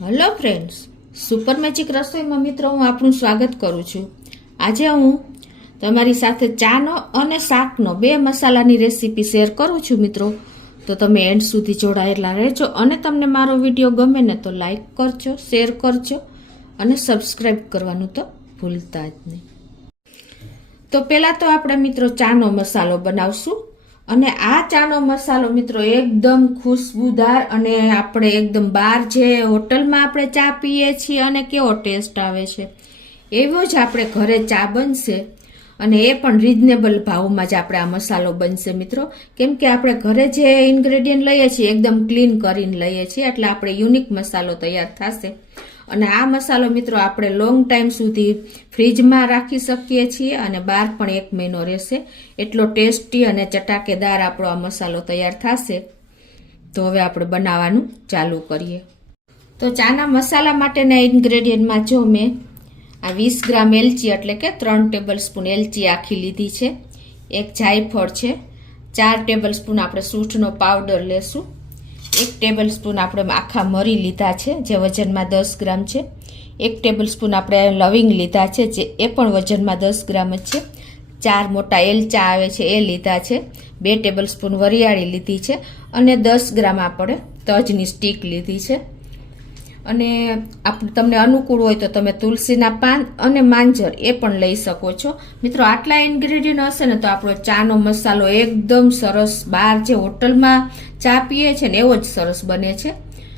Hello friends, super magic રસોઈમાં મિત્રો હું આપનું સ્વાગત કરું છું। આજે હું તમારી સાથે ચાનો અને શાકનો બે મસાલાની રેસીપી શેર કરું છું મિત્રો। તો તમે એન્ડ સુધી જોડાયેલા રહેજો અને તમને મારો વિડીયો ગમે ને તો લાઈક કરજો, શેર કરજો અને સબસ્ક્રાઈબ કરવાનું તો ભૂલતા જ નહીં। તો પહેલાં તો આપણે મિત્રો ચાનો મસાલો બનાવશું અને આ ચાનો મસાલો મિત્રો એકદમ ખુશ્બુદાર અને આપણે એકદમ બહાર જે હોટલમાં આપણે ચા પીએ છીએ અને કેવો ટેસ્ટ આવે છે એવો જ આપણે ઘરે ચા બનશે અને એ પણ રીઝનેબલ ભાવમાં જ આપણે આ મસાલો બનશે મિત્રો। કેમ કે આપણે ઘરે જે ઇન્ગ્રેડિયન્ટ લઈએ છીએ એકદમ ક્લીન કરીને લઈએ છીએ એટલે આપણે યુનિક મસાલો તૈયાર થશે અને આ મસાલો મિત્રો આપણે લોંગ ટાઈમ સુધી ફ્રીજમાં રાખી શકીએ છીએ અને બહાર પણ 1 મહિનો રહેશે એટલો ટેસ્ટી અને ચટાકેદાર આપણો આ મસાલો તૈયાર થશે। તો હવે આપણે બનાવવાનું ચાલુ કરીએ। તો ચાના મસાલા માટેના ઇન્ગ્રેડિયન્ટમાં જો મેં આ 20 ગ્રામ એલચી એટલે કે 3 ટેબલ સ્પૂન એલચી આખી લીધી છે, 1 જાયફળ છે, 4 ટેબલ સ્પૂન આપણે સૂંઠનો પાવડર લેશું, 1 ટેબલ સ્પૂન આપણે આખા મરી લીધા છે જે વજનમાં 10 ગ્રામ છે, 1 ટેબલ સ્પૂન આપણે લવિંગ લીધા છે જે એ પણ વજનમાં 10 ગ્રામ જ છે, 4 મોટા એલચા આવે છે એ લીધા છે, 2 ટેબલ સ્પૂન વરિયાળી લીધી છે અને 10 ગ્રામ આપણે તજની સ્ટીક લીધી છે। અને તમને અનુકૂળ હોય તો તમે તુલસીના પાન અને માંજર એ પણ લઈ શકો છો મિત્રો। આટલા ઇન્ગ્રેડિયન્ટ હશે ને તો આપણો ચાનો મસાલો એકદમ સરસ બહાર જે હોટલમાં ચા પીએ છે ને એવો જ સરસ બને છે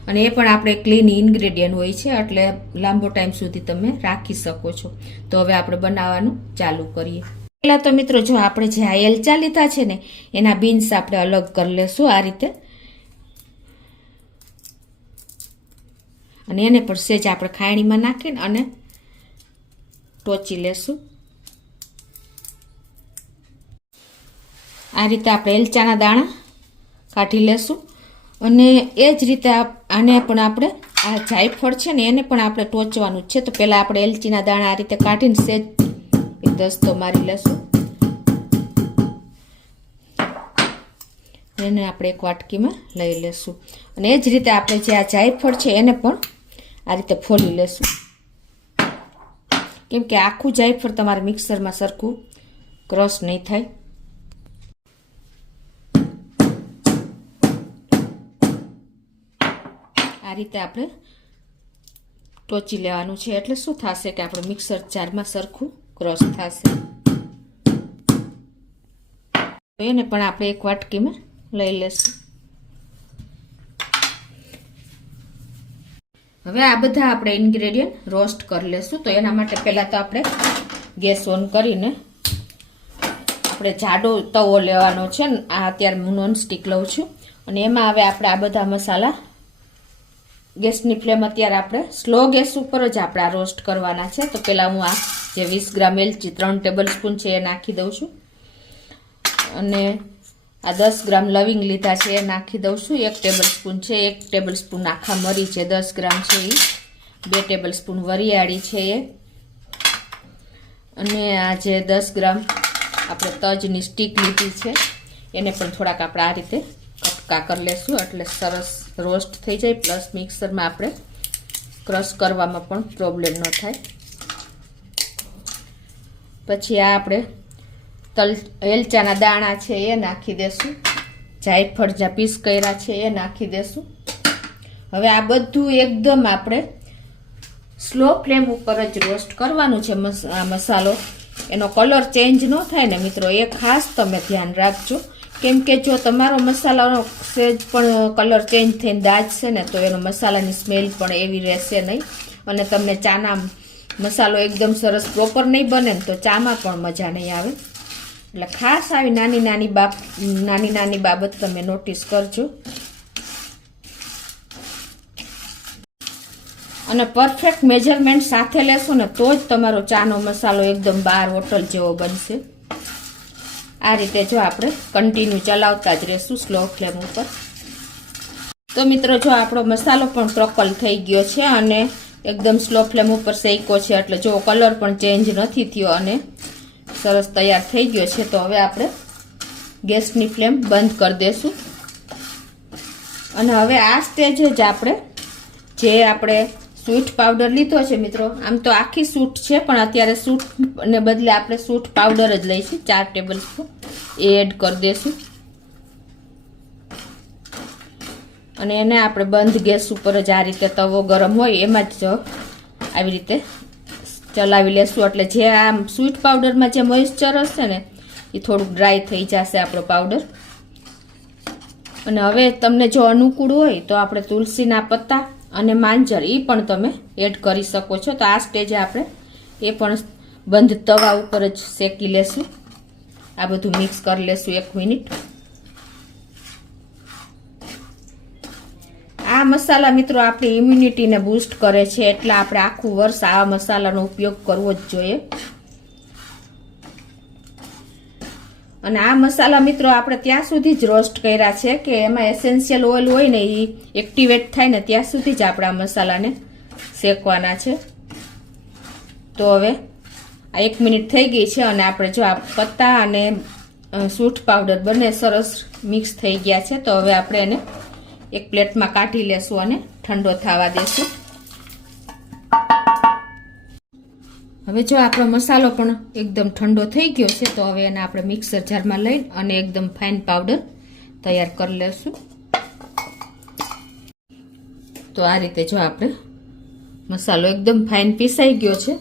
અને એ પણ આપણે ક્લીન ઇન્ગ્રેડિયન્ટ હોય છે એટલે લાંબો ટાઈમ સુધી તમે રાખી શકો છો। તો હવે આપણે બનાવવાનું ચાલુ કરીએ। પહેલાં તો મિત્રો જો આપણે જે આ એલચા લીધા છે ને એના બીન્સ આપણે અલગ કરી લેશું આ રીતે અને એને પણ સેજ આપણે ખાયણીમાં નાખીને અને ટોચી લેશું। આ રીતે આપણે એલચાના દાણા કાઢી લેશું અને એ જ રીતે આને પણ આપણે આ જાયફળ છે ને એને પણ આપણે ટોચવાનું જ છે। તો પહેલાં આપણે એલચીના દાણા આ રીતે કાઢીને સેજ દસ્તો મારી લેશું, એને આપણે એક વાટકીમાં લઈ લેશું અને એ જ રીતે આપણે જે આ જાયફળ છે એને પણ આ રીતે ફોલી લેશું કેમ કે આખું જાયફળ તમારે મિક્સરમાં સરખું ક્રશ નહીં થાય। આ રીતે આપણે ટોચી લેવાનું છે એટલે શું થશે કે આપણે મિક્સર જારમાં સરખું ક્રશ થશે। એને પણ આપણે એક વાટકીમાં લઈ લેશું। હવે આ બધા આપણે ઇન્ગ્રેડિયન્ટ રોસ્ટ કરી લેશું। તો એના માટે પહેલાં તો આપણે ગેસ ઓન કરીને આપણે જાડો તવો લેવાનો છે ને આ અત્યારે હું નોનસ્ટિક લઉં છું અને એમાં હવે આપણે આ બધા મસાલા ગેસની ફ્લેમ અત્યારે આપણે સ્લો ગેસ ઉપર જ આપણે આ રોસ્ટ કરવાના છે। તો પહેલાં હું આ જે 20 ગ્રામ એલચી 3 ટેબલ સ્પૂન છે એ નાખી દઉં છું અને આ 10 ગ્રામ લવિંગ લીધા છે એ નાખી દઉં છું, 1 ટેબલ સ્પૂન છે, 1 ટેબલ સ્પૂન આખા મરી છે 10 ગ્રામ છે એ, 2 ટેબલ સ્પૂન વરિયાળી છે એ અને આ જે 10 ગ્રામ આપણે તજની સ્ટીક લીધી છે એને પણ થોડાક આપણે આ રીતે કટકા કરી લેશું એટલે સરસ રોસ્ટ થઈ જાય પ્લસ મિક્સરમાં આપણે ક્રશ કરવામાં પણ પ્રોબ્લેમ ન થાય। પછી આ આપણે એલચાના દાણા છે એ નાખી દેશું, જાયફળ જ્યાં પીસ કર્યા છે એ નાખી દેશું। હવે આ બધું એકદમ આપણે સ્લો ફ્લેમ ઉપર જ રોસ્ટ કરવાનું છે। આ મસાલો એનો કલર ચેન્જ ન થાય ને મિત્રો એ ખાસ તમે ધ્યાન રાખજો કેમ કે જો તમારો મસાલાનો સેજ પણ કલર ચેન્જ થઈને દાજશે ને તો એનો મસાલાની સ્મેલ પણ એવી રહેશે નહીં અને તમને ચાના મસાલો એકદમ સરસ પ્રોપર નહીં બને ને તો ચામાં પણ મજા નહીં આવે। એટલે ખાસ આવી નાની નાની બાબત તમે નોટિસ કરજો અને પરફેક્ટ મેજરમેન્ટ સાથે લેશો ને તો જ તમારો ચાનો મસાલો એકદમ બહાર હોટલ જેવો બનશે। આ રીતે જો આપણે કન્ટિન્યુ ચલાવતા જ રહેશું સ્લો ફ્લેમ ઉપર। તો મિત્રો જો આપણો મસાલો પણ ક્રકલ થઈ ગયો છે અને એકદમ સ્લો ફ્લેમ ઉપર શેક્યો છે એટલે જો કલર પણ ચેન્જ નથી થયો અને સરસ તૈયાર થઈ ગયો છે। તો હવે આપણે ગેસની ફ્લેમ બંધ કરી દેશું અને હવે આ સ્ટેજ જ આપણે જે આપણે સૂંઠ પાવડર લીધો છે મિત્રો, આમ તો આખી સૂંઠ છે પણ અત્યારે સૂંઠને બદલે આપણે સૂંઠ પાવડર જ લઈશું, 4 ટેબલ સ્પૂન એ એડ કરી દઈશું. અને એને આપણે બંધ ગેસ ઉપર જ આ રીતે તવો ગરમ હોય એમાં જ આવી રીતે ચલાવી લેશું, એટલે જે આ સ્વીટ પાવડરમાં જે મોઇસ્ચર હશે ને એ થોડુંક ડ્રાય થઈ જશે આપણો પાવડર. અને હવે તમને જો અનુકૂળ હોય તો આપણે તુલસીના પત્તા અને માંજર એ પણ તમે એડ કરી શકો છો. તો આ સ્ટેજે આપણે એ પણ બંધ તવા ઉપર જ શેકી લેશું. આ બધું મિક્સ કરી લેશું 1 મિનિટ. આ મસાલા મિત્રો આપણી ઇમ્યુનિટીને બૂસ્ટ કરે છે, એટલે આપણે આખું વર્ષ આ મસાલાનો ઉપયોગ કરવો જ જોઈએ. અને આ મસાલા મિત્રો આપણે ત્યાં સુધી જ રોસ્ટ કર્યા છે કે એમાં એસેન્શિયલ ઓઇલ હોય ને એ એક્ટિવેટ થાય ને ત્યાં સુધી જ આપણે આ મસાલાને શેકવાના છે. તો હવે આ 1 મિનિટ થઈ ગઈ છે અને આપણે જો આ પત્તા અને સૂંઠ પાવડર બંને સરસ મિક્સ થઈ ગયા છે. તો હવે આપણે એને એક પ્લેટમાં કાઢી લેશું અને ઠંડો થવા દેશું. હવે જો આપણો મસાલો પણ એકદમ ઠંડો થઈ ગયો છે, તો હવે એને આપણે મિક્સર જારમાં લઈ અને એકદમ ફાઇન પાવડર તૈયાર કરી લેશું. તો આ રીતે જો આપણે મસાલો એકદમ ફાઇન પીસાઈ ગયો છે.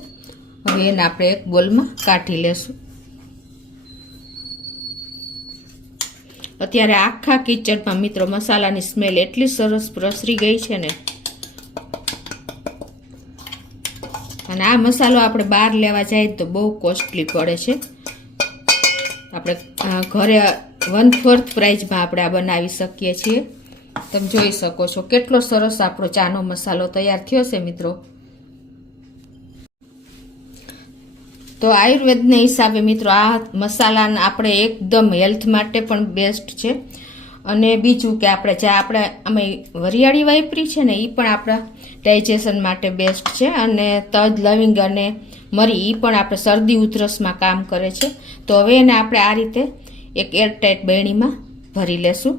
હવે એને આપણે એક બોલમાં કાઢી લેશું. અત્યારે આખા કિચનમાં મિત્રો મસાલાની સ્મેલ એટલી સરસ પ્રસરી ગઈ છે ને. અને આ મસાલો આપણે બહાર લેવા જાય તો બહુ કોસ્ટલી પડે છે. આપણે ઘરે 1/4 પ્રાઇઝમાં આપણે આ બનાવી શકીએ છીએ. તમે જોઈ શકો છો કેટલો સરસ આપણો ચાનો મસાલો તૈયાર થયો છે મિત્રો. તો આયુર્વેદને હિસાબે મિત્રો આ મસાલા આપણે એકદમ હેલ્થ માટે પણ બેસ્ટ છે. અને બીજું કે આપણે જે આપણે આમાં વરિયાળી વાપરી છે ને એ પણ આપણા ડાયજેશન માટે બેસ્ટ છે. અને તજ, લવિંગ અને મરી એ પણ આપણે શરદી ઉધરસમાં કામ કરે છે. તો હવે એને આપણે આ રીતે એક એરટાઇટ બરણીમાં ભરી લેશું.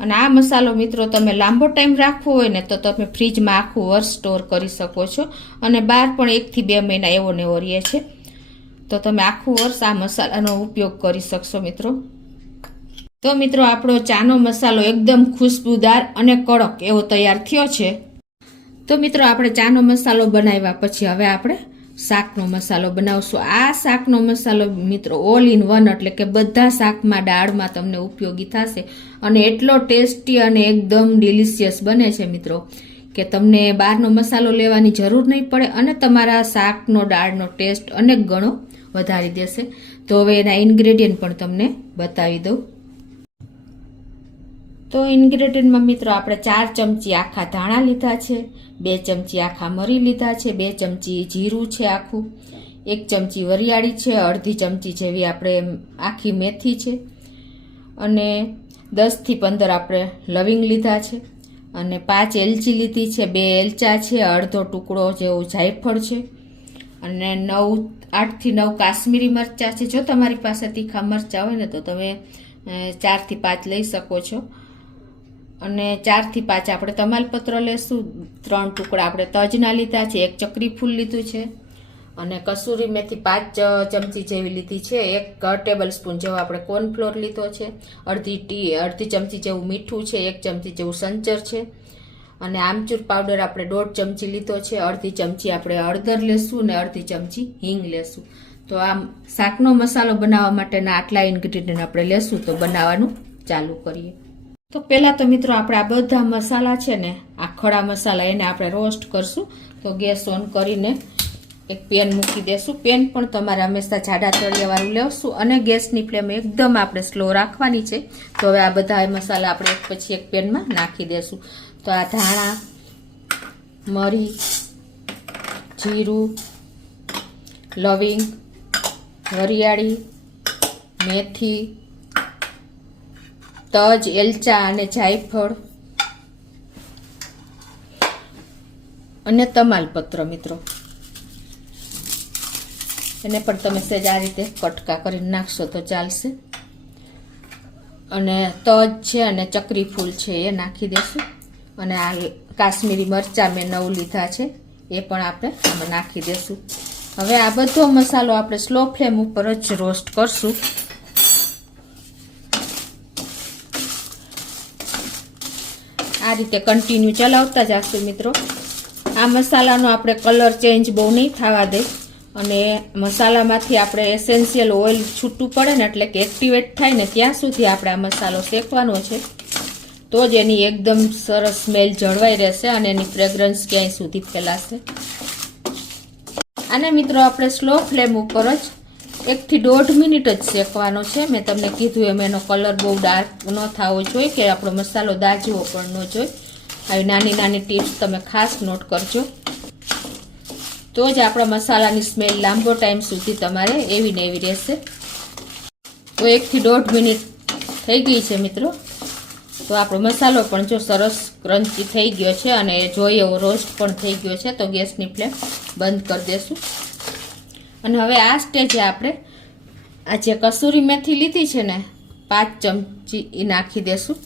અને આ મસાલો મિત્રો તમે લાંબો ટાઈમ રાખવો હોય ને તો તમે ફ્રીજમાં આખું વર્ષ સ્ટોર કરી શકો છો. અને બહાર પણ 1 થી 2 મહિના એવો ને એવો રહે છે. તો તમે આખું વર્ષ આ મસાલાનો ઉપયોગ કરી શકશો મિત્રો. તો મિત્રો આપણો ચાનો મસાલો એકદમ ખુશ્બુદાર અને કડક એવો તૈયાર થયો છે. તો મિત્રો આપણે ચાનો મસાલો બનાવ્યા પછી હવે આપણે શાકનો મસાલો બનાવશું. આ શાકનો મસાલો મિત્રો ઓલ ઇન વન એટલે કે બધા શાકમાં, દાળમાં તમને ઉપયોગી થશે. અને એટલો ટેસ્ટી અને એકદમ ડિલિશિયસ બને છે મિત્રો કે તમને બહારનો મસાલો લેવાની જરૂર નહીં પડે અને તમારા શાકનો, દાળનો ટેસ્ટ અનેક ગણો વધારી દેશે. તો હવે એના ઇન્ગ્રેડિયન્ટ પણ તમને બતાવી દઉં. તો ઇન્ગ્રેડિયન્ટમાં મિત્રો આપણે 4 ચમચી આખા ધાણા લીધા છે, 2 ચમચી આખા મરી લીધા છે, 2 ચમચી જીરું છે આખું, 1 ચમચી વરિયાળી છે, અડધી ચમચી જેવી આપણે આખી મેથી છે, અને 10 થી 15 આપણે લવિંગ લીધા છે, અને 5 એલચી લીધી છે, 2 એલચા છે, અડધો ટુકડો જેવું જાયફળ છે, અને 8 થી 9 કાશ્મીરી મરચાં છે. જો તમારી પાસે તીખા મરચાં હોય ને તો તમે 4 થી 5 લઈ શકો છો. અને 4 થી 5 આપણે તમાલપત્ર લેશું, 3 ટુકડા આપણે તજના લીધા છે, 1 ચક્રી ફૂલ લીધું છે, અને કસૂરી મેથી 5 ચમચી જેવી લીધી છે, 1 ટેબલ સ્પૂન જેવો આપણે કોર્નફ્લોર લીધો છે, અડધી ચમચી જેવું મીઠું છે, 1 ચમચી જેવું સંચર છે, અને આમચૂર પાવડર આપણે 1.5 ચમચી લીધો છે, અડધી ચમચી આપણે હળદર લેશું અને અડધી ચમચી હિંગ લેશું. તો આ શાકનો મસાલો બનાવવા માટેના આટલા ઇન્ગ્રેડિયન્ટ આપણે લેશું. તો બનાવવાનું ચાલુ કરીએ. તો પહેલાં તો મિત્રો આપણે આ બધા મસાલા છે ને, આ ખડા મસાલા એને આપણે રોસ્ટ કરશું. તો ગેસ ઓન કરીને એક પેન મૂકી દેશું. પેન પણ તમારે હંમેશા જાડા તળિયાવાળું લેશું અને ગેસની ફ્લેમ એકદમ આપણે સ્લો રાખવાની છે. તો હવે આ બધા મસાલા આપણે એક પછી એક પેનમાં નાખી દેશું. તો આ ધાણા, મરી, જીરું, લવિંગ, વરિયાળી, મેથી, તજ, એલચા અને જાયફળ અને તમાલપત્ર મિત્રો, એને પણ તમે સહેજ આ રીતે કટકા કરીને નાખશો તો ચાલશે. અને તજ છે અને ચક્રી ફૂલ છે એ નાખી દેશું. અને આ કાશ્મીરી મરચાં મેં 9 લીધા છે, એ પણ આપણે આમાં નાખી દેશું. હવે આ બધો મસાલો આપણે સ્લો ફ્લેમ ઉપર જ રોસ્ટ કરશું. આ રીતે કન્ટિન્યુ ચલાવતા જશું મિત્રો. આ મસાલાનો આપણે કલર ચેન્જ બહુ નહીં થવા દે, અને મસાલામાંથી આપણે એસેન્શિયલ ઓઇલ છૂટું પડે ને, એટલે કે એક્ટિવેટ થાય ને ત્યાં સુધી આપણે આ મસાલો શેકવાનો છે. તો જ એની એકદમ સરસ સ્મેલ જળવાઈ રહેશે અને એની ફ્રેગ્રન્સ ક્યાંય સુધી ફેલાશે. આને મિત્રો આપણે સ્લો ફ્લેમ ઉપર જ 1 થી 1.5 મિનિટ જ શેકવાનો છે. મેં તમને કીધું એમ એનો કલર બહુ ડાર્ક ન થવો જોઈએ કે આપણો મસાલો દાજવો પણ ન જોઈએ. આવી નાની નાની ટિપ્સ તમે ખાસ નોટ કરજો, તો જ આપણા મસાલાની સ્મેલ લાંબો ટાઈમ સુધી તમારે એવી ને એવી રહેશે. તો 1 થી 1.5 મિનિટ થઈ ગઈ છે મિત્રો. તો આપણો મસાલો પણ જો સરસ ક્રન્ચી થઈ ગયો છે અને જોઈએ એવો રોસ્ટ પણ થઈ ગયો છે. તો ગેસની ફ્લેમ બંધ કરી દેશું. અને હવે આ સ્ટેજે આપણે આ જે કસૂરી મેથી લીધી છે ને 5 ચમચી એ નાખી દેશું.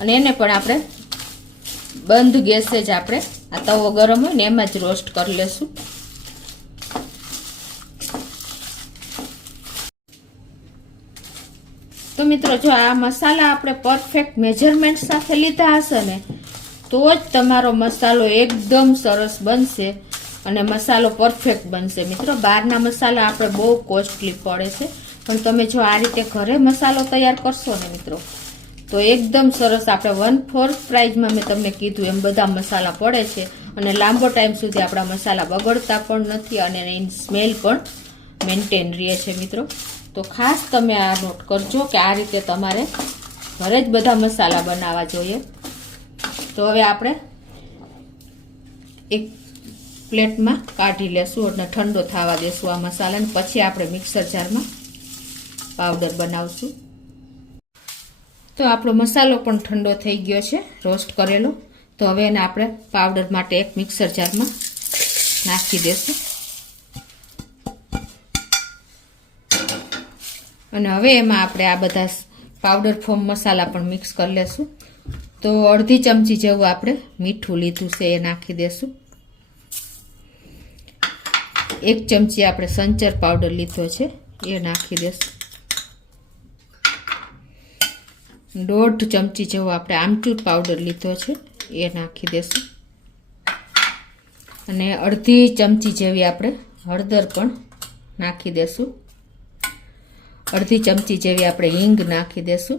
અને એને પણ આપણે બંધ ગેસે જ આપણે આ તવો ગરમ હોય ને એમાં જ રોસ્ટ કરી લેશું. તો મિત્રો જો આ મસાલા આપણે પરફેક્ટ મેજરમેન્ટ સાથે લીધા હશે ને, તો જ તમારો મસાલો એકદમ સરસ બનશે અને મસાલો પરફેક્ટ બનશે મિત્રો. બહારના મસાલા આપણે બહુ કોસ્ટલી પડે છે, પણ તમે જો આ રીતે ઘરે મસાલો તૈયાર કરશો ને મિત્રો, તો એકદમ સરસ આપણે 1/4 પ્રાઇઝમાં મેં તમને કીધું એમ બધા મસાલા પડે છે અને લાંબો ટાઈમ સુધી આપણા મસાલા બગડતા પણ નથી અને એની સ્મેલ પણ મેન્ટેન રહે છે મિત્રો. તો ખાસ તમે આ નોટ કરજો કે આ રીતે તમારે ઘરે જ બધા મસાલા બનાવવા જોઈએ. તો હવે આપણે એક પ્લેટમાં કાઢી લેશું અને ઠંડો થવા દેશું આ મસાલાને. પછી આપણે મિક્સર જારમાં પાવડર બનાવશું. તો આપણો મસાલો પણ ઠંડો થઈ ગયો છે રોસ્ટ કરેલો. તો હવે એને આપણે પાવડર માટે એક મિક્સર જારમાં નાખી દેશું. અને હવે એમાં આપણે આ બધા પાવડર ફોર્મ મસાલા પણ મિક્સ કરી લેશું. તો અડધી ચમચી જેવું આપણે મીઠું લીધું છે એ નાખી દેશું. 1 ચમચી આપણે સંચર પાવડર લીધો છે એ નાખી દેશું. 1.5 ચમચી જેવો આપણે આમચૂર પાવડર લીધો છે એ નાખી દેશું. અને અડધી ચમચી જેવી આપણે હળદર પણ નાખી દેશું. અડધી ચમચી જેવી આપણે હિંગ નાખી દેશું.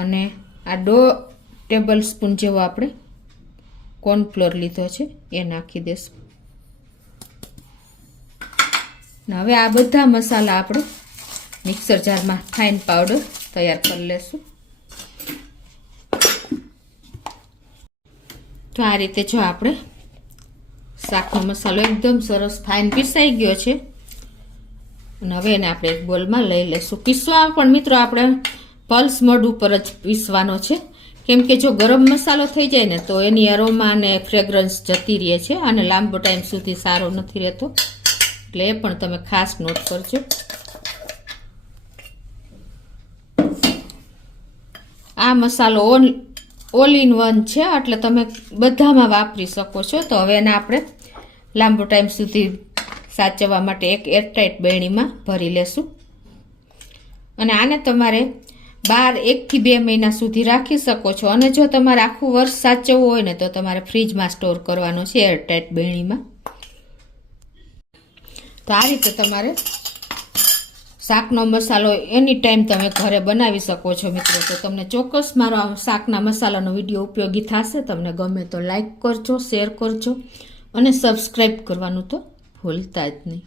અને આ 2 ટેબલ સ્પૂન જેવો આપણે કોર્નફ્લોર લીધો છે એ નાખી દેશું. હવે આ બધા મસાલા આપણે મિક્સર જારમાં ફાઇન પાવડર તૈયાર કરી લેશું. તો આ રીતે જો આપણે શાકનો મસાલો એકદમ સરસ ફાઇન પીસાઈ ગયો છે. અને હવે એને આપણે એક બોલમાં લઈ લેશું. પીસવા પણ મિત્રો આપણે પલ્સ મોડ ઉપર જ પીસવાનો છે, કેમ કે જો ગરમ મસાલો થઈ જાય ને તો એની અરોમા અને ફ્રેગ્રન્સ જતી રહે છે અને લાંબો ટાઈમ સુધી સારો નથી રહેતો. એટલે એ પણ તમે ખાસ નોટ કરજો. આ મસાલો ઓલ ઇન વન છે, એટલે તમે બધામાં વાપરી શકો છો. તો હવે એને આપણે લાંબો ટાઈમ સુધી સાચવવા માટે એક એરટાઇટ બરણીમાં ભરી લેશું. અને આને તમારે 1 થી 2 મહિના સુધી રાખી શકો છો. અને જો તમારે આખું વર્ષ સાચવવું હોય ને તો તમારે ફ્રીજમાં સ્ટોર કરવાનો છે એરટાઇટ બરણીમાં. તો આ રીતે તમારે શાકનો મસાલો એની ટાઈમ તમે ઘરે બનાવી શકો છો મિત્રો. તો તમને ચોક્કસ મારો શાકના મસાલાનો વિડીયો ઉપયોગી થશે. તમને ગમે તો લાઈક કરજો, શેર કરજો અને સબસ્ક્રાઈબ કરવાનું તો ભૂલતા જ નહીં.